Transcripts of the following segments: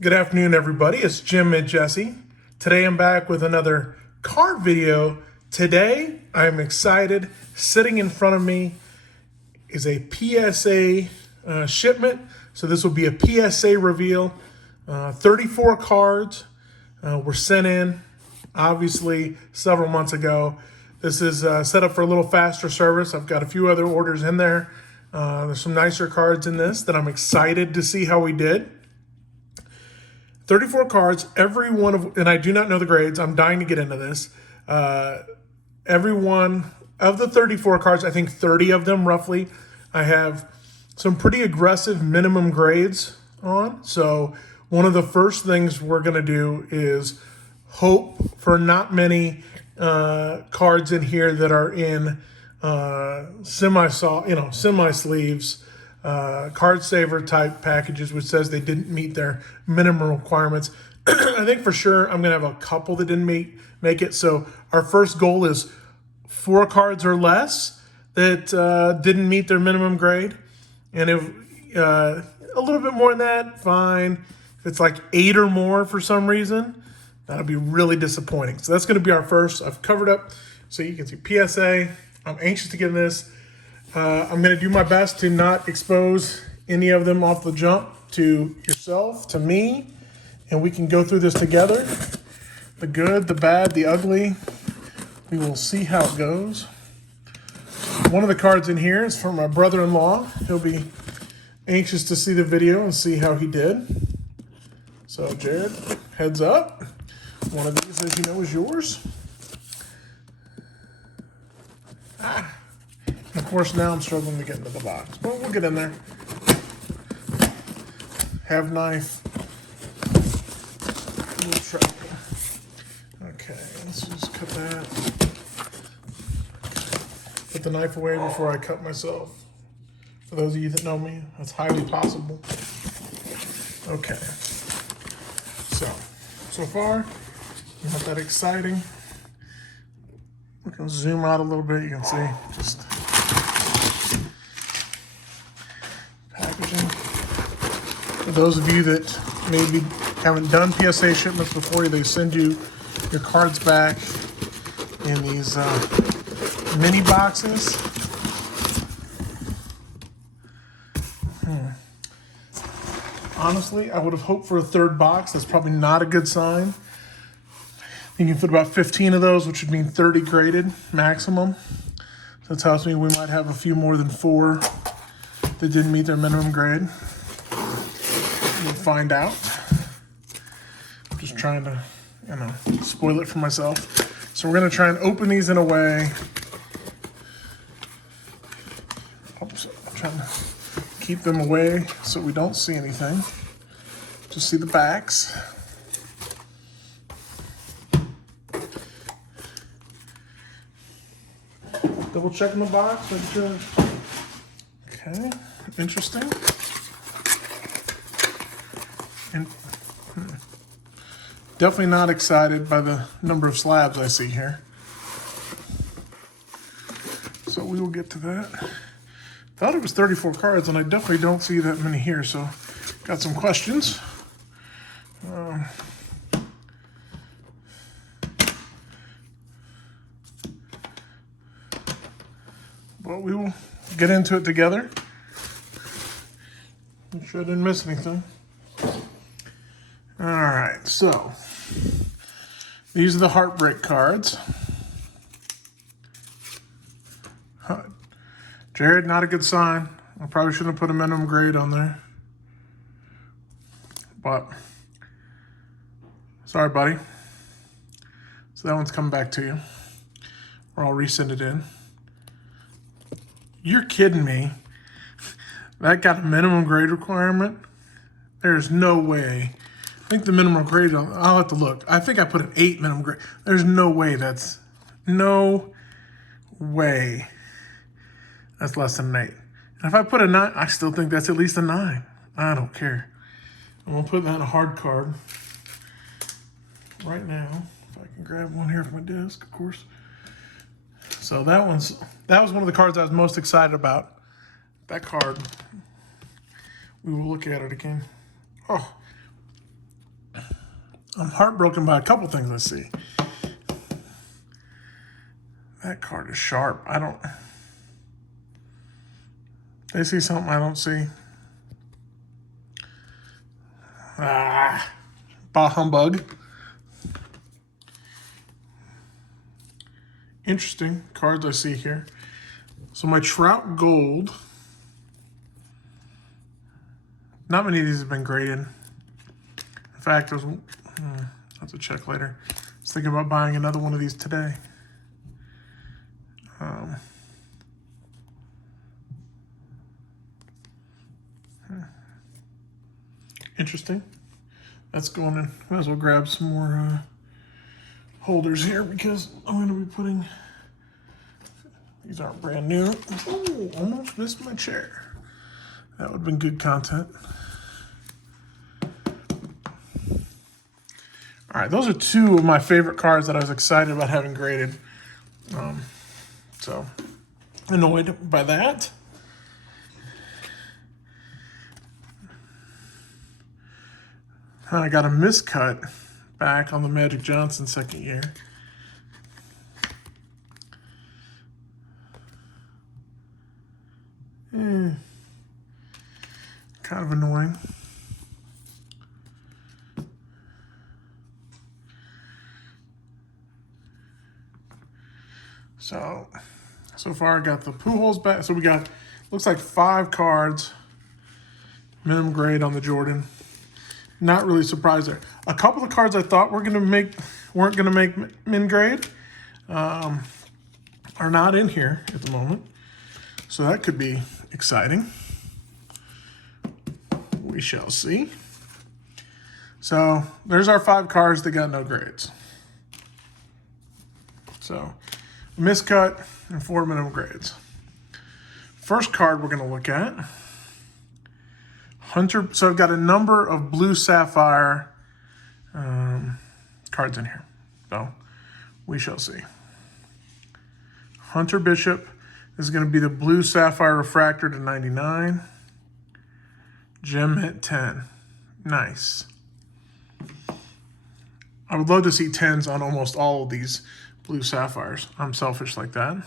Good afternoon, everybody. It's Jim and Jesse. Today I'm back with another card video. Today I'm excited. Sitting in front of me is a PSA shipment. So this will be a PSA reveal. 34 cards were sent in, obviously, several months ago. This is set up for a little faster service. I've got a few other orders in there. There's some nicer cards in this that I'm excited to see how we did. 34 cards, every one of, and I do not know the grades. I'm dying to get into this. Every one of the 34 cards, I think 30 of them roughly, I have some pretty aggressive minimum grades on. So one of the first things we're going to do is hope for not many cards in here that are in semi sleeves, card saver type packages, which says they didn't meet their minimum requirements. I think for sure I'm gonna have a couple that didn't make it. So our first goal is 4 cards or less that didn't meet their minimum grade, and if a little bit more than that, fine. If it's like 8 or more for some reason, that'll be really disappointing. So that's gonna be our first. I've covered up so you can see PSA. I'm anxious to get in this. I'm going to do my best to not expose any of them off the jump to yourself, to me, and we can go through this together. The good, the bad, the ugly. We will see how it goes. One of the cards in here is from my brother-in-law. He'll be anxious to see the video and see how he did. So, Jared, heads up. One of these, as you know, is yours. Of course, now I'm struggling to get into the box, but we'll get in there. Have knife. We'll try. Okay, let's just cut that. Put the knife away before I cut myself. For those of you that know me, that's highly possible. Okay. So far, not that exciting. We can zoom out a little bit. You can see just packaging. For those of you that maybe haven't done PSA shipments before, they send you your cards back in these mini boxes. Honestly, I would have hoped for a third box. That's probably not a good sign. You can fit about 15 of those, which would mean 30 graded maximum. So that tells me we might have a few more than 4 that didn't meet their minimum grade. We'll find out. I'm just trying to, spoil it for myself. So we're gonna try and open these in a way. Oops, I'm trying to keep them away so we don't see anything. Just see the backs. Double checking the box, make sure. Okay, interesting. And definitely not excited by the number of slabs I see here. So we will get to that. Thought it was 34 cards, and I definitely don't see that many here, so got some questions. But we will get into it together. Make sure I didn't miss anything. All right, so these are the Heartbreak cards. Jared, not a good sign. I probably shouldn't have put a minimum grade on there. But, sorry, buddy. So that one's coming back to you. Or I'll resend it in. You're kidding me. That got a minimum grade requirement? There's no way. I think the minimum grade, I'll have to look. I think I put an 8 minimum grade. There's no way that's, no way that's less than an 8. And if I put a 9, I still think that's at least a 9. I don't care. I'm gonna put that in a hard card right now. If I can grab one here from my desk, of course. So that was one of the cards I was most excited about. That card, we will look at it again. Oh, I'm heartbroken by a couple things I see. That card is sharp. They see something I don't see. Bah humbug. Interesting cards I see here. So my Trout Gold. Not many of these have been graded. In fact, there's I'll have to check later. I was thinking about buying another one of these today. Interesting. That's going in. Might as well grab some more holders here because I'm going to be putting. These aren't brand new. Oh, almost missed my chair. That would have been good content. All right, those are two of my favorite cards that I was excited about having graded. So, annoyed by that. I got a miscut back on the Magic Johnson second year. Kind of annoying. So far I got the Pujols back. So we got, looks like 5 cards, minimum grade on the Jordan. Not really surprised there. A couple of cards I thought weren't gonna make min grade are not in here at the moment. So that could be exciting. We shall see. So there's our 5 cards that got no grades. So miscut and 4 minimum grades. First card we're gonna look at. Hunter, so I've got a number of blue sapphire cards in here. So we shall see. Hunter Bishop is going to be the blue sapphire refractor to 99. Gem hit 10. Nice. I would love to see 10s on almost all of these blue sapphires. I'm selfish like that.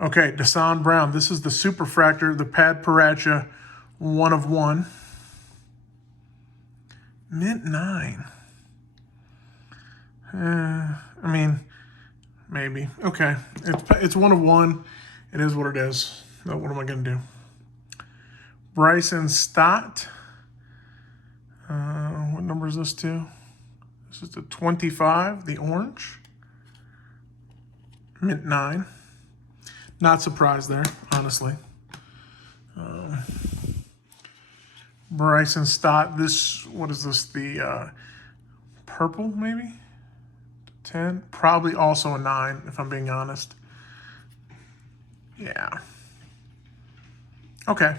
Okay, Desan Brown. This is the Superfractor, the Pad Paracha 1 of 1. Mint 9. I mean, maybe. Okay, it's 1 of 1. It is what it is. What am I going to do? Bryson Stott. What number is this to? This is the 25, the orange. Mint 9. Not surprised there, honestly. Bryson Stott. This, what is this? The purple, maybe? 10. Probably also a 9, if I'm being honest. Yeah. Okay.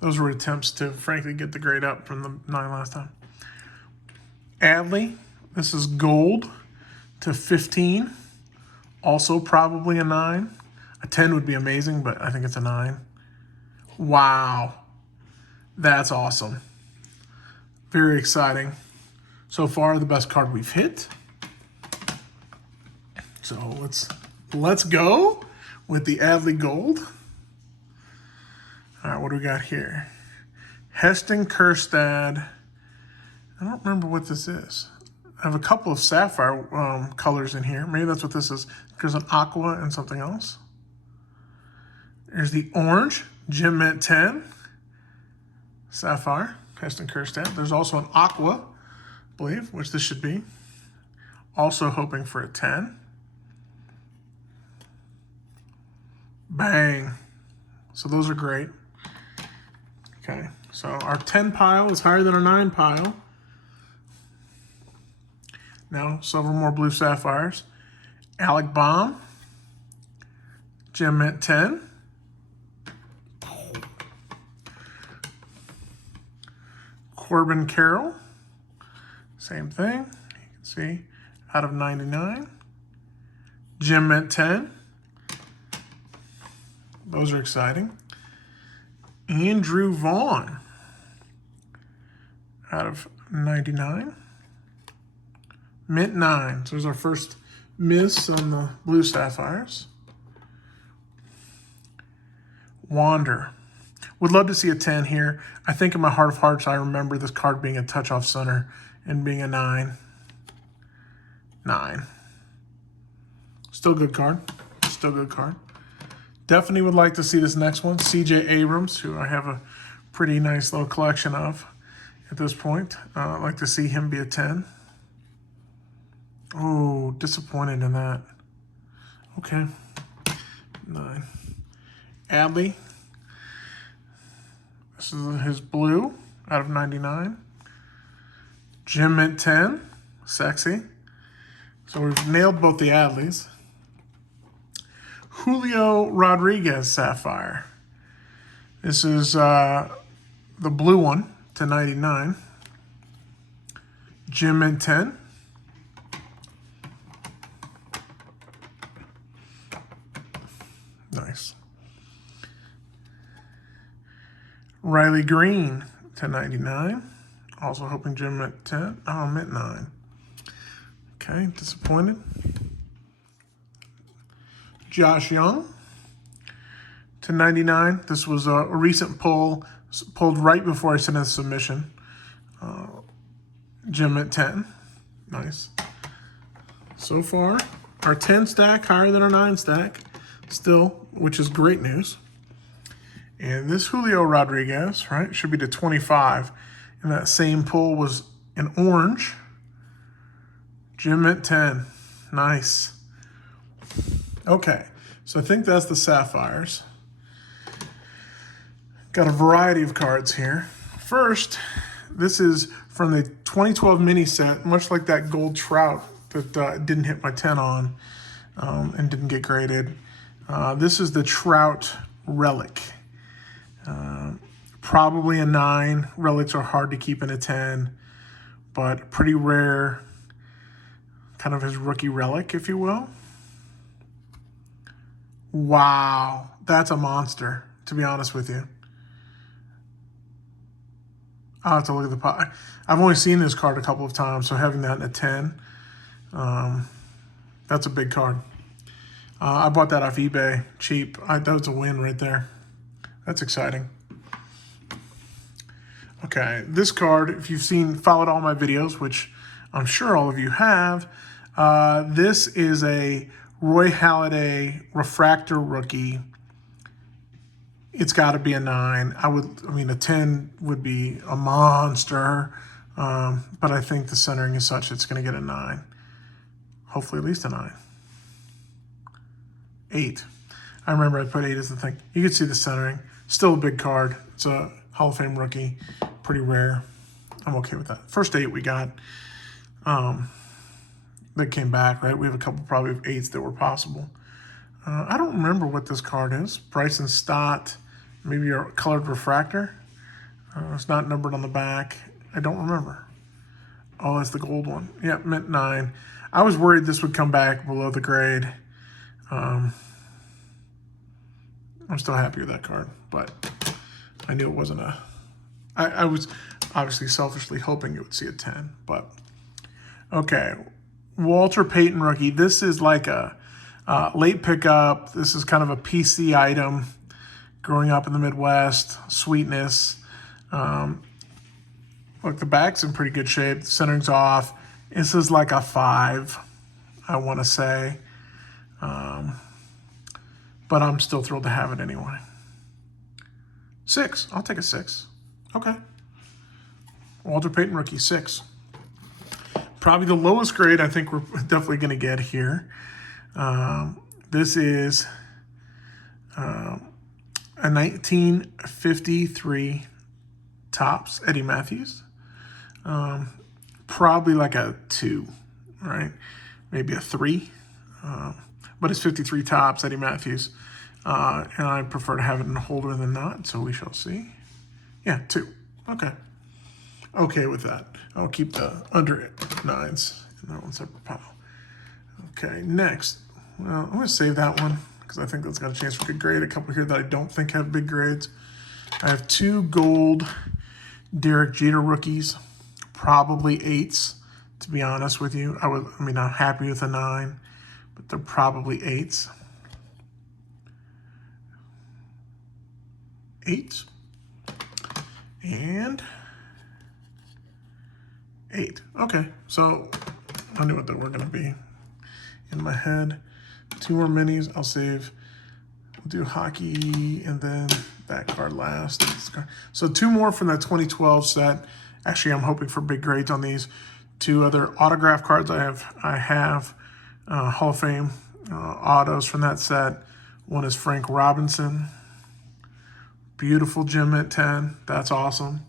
Those were attempts to, frankly, get the grade up from the 9 last time. Adley. This is gold to 15. Also probably a 9. A 10 would be amazing, but I think it's a 9. Wow. That's awesome. Very exciting. So far, the best card we've hit. So let's go with the Adley Gold. All right, what do we got here? Heston Kjerstad. I don't remember what this is. I have a couple of sapphire colors in here. Maybe that's what this is. There's an aqua and something else. There's the orange, Gem Mint 10. Sapphire, Heston Kjerstad. There's also an aqua, I believe, which this should be. Also hoping for a 10. Bang. So those are great. Okay, so our 10 pile is higher than our 9 pile. Now, several more blue sapphires. Alec Baum. Gem Mint 10. Corbin Carroll. Same thing. You can see out of 99. Gem Mint 10. Those are exciting. Andrew Vaughn out of 99. Mint 9. So there's our first miss on the blue Sapphires. Wander. Would love to see a 10 here. I think in my heart of hearts, I remember this card being a touch off center and being a 9. 9. Still good card. Still good card. Definitely would like to see this next one. CJ Abrams, who I have a pretty nice little collection of at this point. I'd like to see him be a 10. Oh, disappointed in that. Okay. 9. Adley. This is his blue out of 99. Jim Mint 10. Sexy. So we've nailed both the Adleys. Julio Rodriguez Sapphire. This is the blue one to 99. Jim Mint 10. Nice. Riley Green to 99. Also hoping Jim Mint 10. Oh, Mint 9. Okay, disappointed. Josh Young to 99. This was a recent pull, pulled right before I sent in the submission. Jim Mint 10. Nice. So far, our 10 stack higher than our 9 stack still, which is great news. And this Julio Rodriguez, right, should be to 25. And that same pull was an orange. Jim Mint 10. Nice. Okay, so I think that's the Sapphires. Got a variety of cards here. First, this is from the 2012 mini set, much like that gold trout that didn't hit my 10 on and didn't get graded. This is the Trout Relic. Probably a 9. Relics are hard to keep in a 10, but pretty rare. Kind of his rookie relic, if you will. Wow, that's a monster, to be honest with you. I'll have to look at the pot. I've only seen this card a couple of times, so having that in a 10, that's a big card. I bought that off eBay, cheap. That was a win right there. That's exciting. Okay, this card, if you've followed all my videos, which I'm sure all of you have, this is a Roy Halladay refractor rookie. It's got to be a 9. A 10 would be a monster, but I think the centering is such it's going to get a 9. Hopefully at least a 9. 8. I remember I put 8 as the thing. You can see the centering. Still a big card. It's a Hall of Fame rookie. Pretty rare. I'm okay with that. First 8 we got. That came back, right? We have a couple probably of 8s that were possible. I don't remember what this card is. Bryson Stott, maybe a colored refractor. It's not numbered on the back. I don't remember. Oh, that's the gold one. Yeah, Mint 9. I was worried this would come back below the grade. I'm still happy with that card, but I knew it wasn't a... I was obviously selfishly hoping it would see a 10, but... Okay, Walter Payton rookie. This is like a late pickup. This is kind of a PC item. Growing up in the Midwest, sweetness. Look, the back's in pretty good shape. The centering's off. This is like a 5, I want to say. But I'm still thrilled to have it anyway. 6. I'll take a 6. Okay. Walter Payton rookie, 6. Probably the lowest grade I think we're definitely going to get here. This is a 1953 Topps Eddie Matthews. Probably like a 2, right? Maybe a 3. But it's 53 Topps Eddie Matthews. And I prefer to have it in a holder than not, so we shall see. Yeah, 2. Okay. Okay with that. I'll keep the under 9s in that one separate pile. Okay, next. Well, I'm going to save that one because I think that's got a chance for good grade. A couple here that I don't think have big grades. I have 2 gold Derek Jeter rookies. probably 8s, to be honest with you. I mean, I'm happy with a 9, but they're probably 8s. 8 and 8. Okay, so I knew what they were going to be in my head. 2 more minis. I'll save. We'll do hockey and then that card last. So 2 more from that 2012 set. Actually, I'm hoping for big grades on these. 2 other autograph cards I have Hall of Fame autos from that set. One is Frank Robinson. Beautiful gem at 10. That's awesome.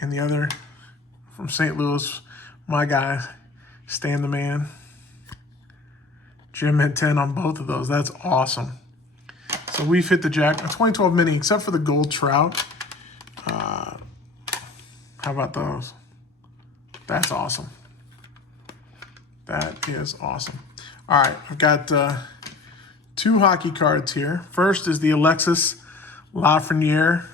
And the other from St. Louis, my guy, Stan the Man. Gem at 10 on both of those. That's awesome. So we've hit the jack. A 2012 mini, except for the gold Trout. How about those? That's awesome. That is awesome. All right, I've got 2 hockey cards here. First is the Alexis Lafreniere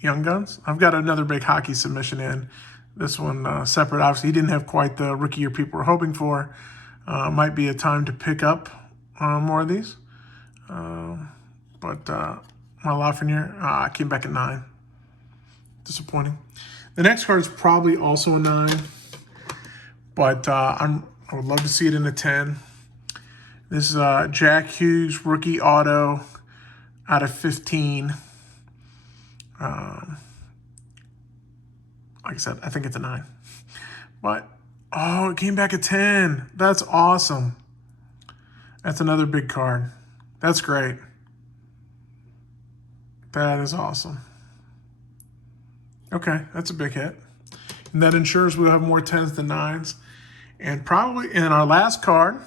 Young Guns. I've got another big hockey submission in. This one separate. Obviously, he didn't have quite the rookie year people were hoping for. Might be a time to pick up more of these. But my Lafreniere came back at 9. Disappointing. The next card is probably also a 9, but I would love to see it in a 10. This is Jack Hughes rookie auto out of 15. Like I said, I think it's a 9. But, oh, it came back at 10. That's awesome. That's another big card. That's great. That is awesome. Okay, that's a big hit. And that ensures we'll have more 10s than 9s. And probably in our last card,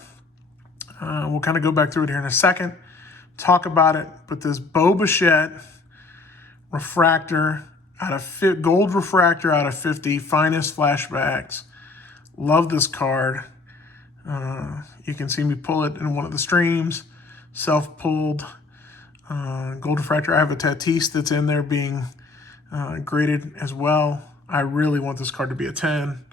we'll kind of go back through it here in a second, talk about it, but this Bo Bichette refractor out of gold refractor out of 50, finest flashbacks. Love this card. You can see me pull it in one of the streams, self-pulled. Gold refractor. I have a Tatis that's in there being graded as well. I really want this card to be a 10.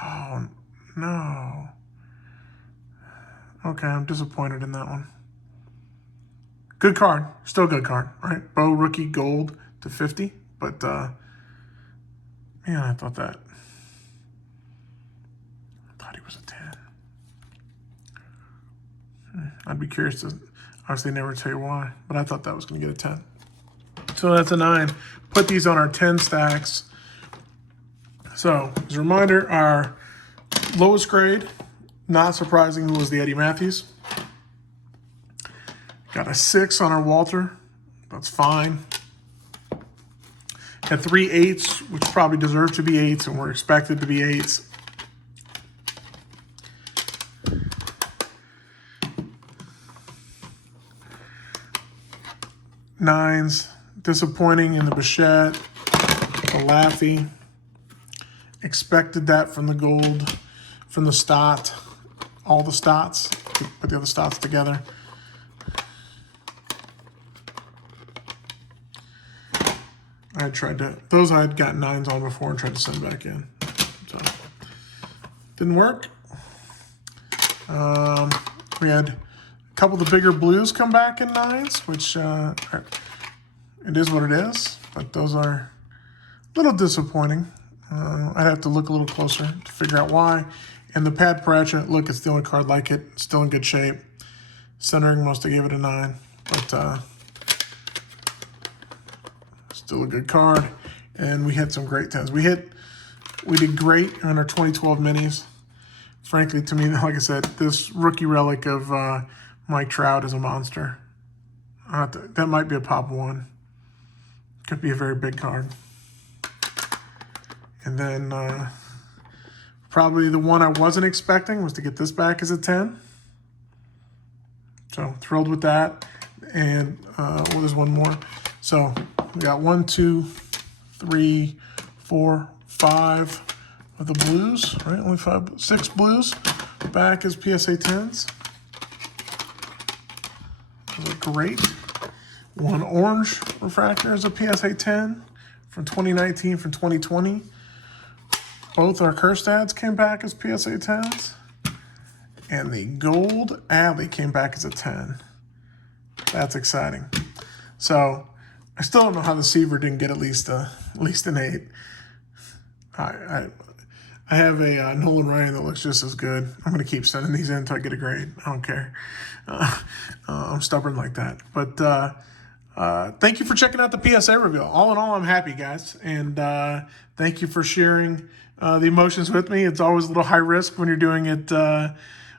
Oh, no. Okay, I'm disappointed in that one. Good card. Still a good card, right? Bo rookie gold to 50. But, man, I thought he was a 10. I'd be curious to obviously never tell you why, but I thought that was going to get a 10. So that's a 9. Put these on our 10 stacks. So, as a reminder, our lowest grade, not surprisingly, was the Eddie Matthews. Got a 6 on our Walter. That's fine. Had 3 8s, which probably deserve to be 8s, and were expected to be 8s. Nines, disappointing in the Bichette, the Laffy. Expected that from the gold, from the Stott, all the Stotts. Put the other Stotts together. I tried to, those I had gotten 9s on before and tried to send back in. So, didn't work. We had a couple of the bigger blues come back in 9s, which it is what it is, but those are a little disappointing. I'd have to look a little closer to figure out why. And the Pat Pratchett, look, it's the only card like it. Still in good shape. Centering must have gave it a 9, but still a good card. And we hit some great 10s. We did great on our 2012 minis. Frankly, to me, like I said, this rookie relic of Mike Trout is a monster. That might be a pop 1. Could be a very big card. And then probably the one I wasn't expecting was to get this back as a 10. So thrilled with that. And there's one more. So we got 1, 2, 3, 4, 5 of the blues, right? Only 6 blues back as PSA 10s. Those are great. One orange refractor is a PSA 10 from 2019 from 2020. Both our Kerstads came back as PSA 10s. And the gold Alley came back as a 10. That's exciting. So I still don't know how the Seaver didn't get at least an 8. I have a Nolan Ryan that looks just as good. I'm going to keep sending these in until I get a grade. I don't care. I'm stubborn like that. But thank you for checking out the PSA reveal. All in all, I'm happy, guys. And thank you for sharing the emotions with me. It's always a little high risk when you're doing it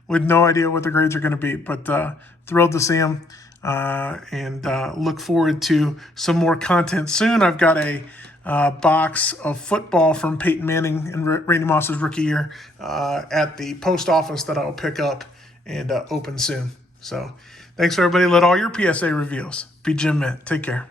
with no idea what the grades are going to be. But thrilled to see them. And look forward to some more content soon. I've got a box of football from Peyton Manning and Randy Moss's rookie year at the post office that I'll pick up and open soon. So thanks, everybody. Let all your PSA reveals be Jim Mint. Take care.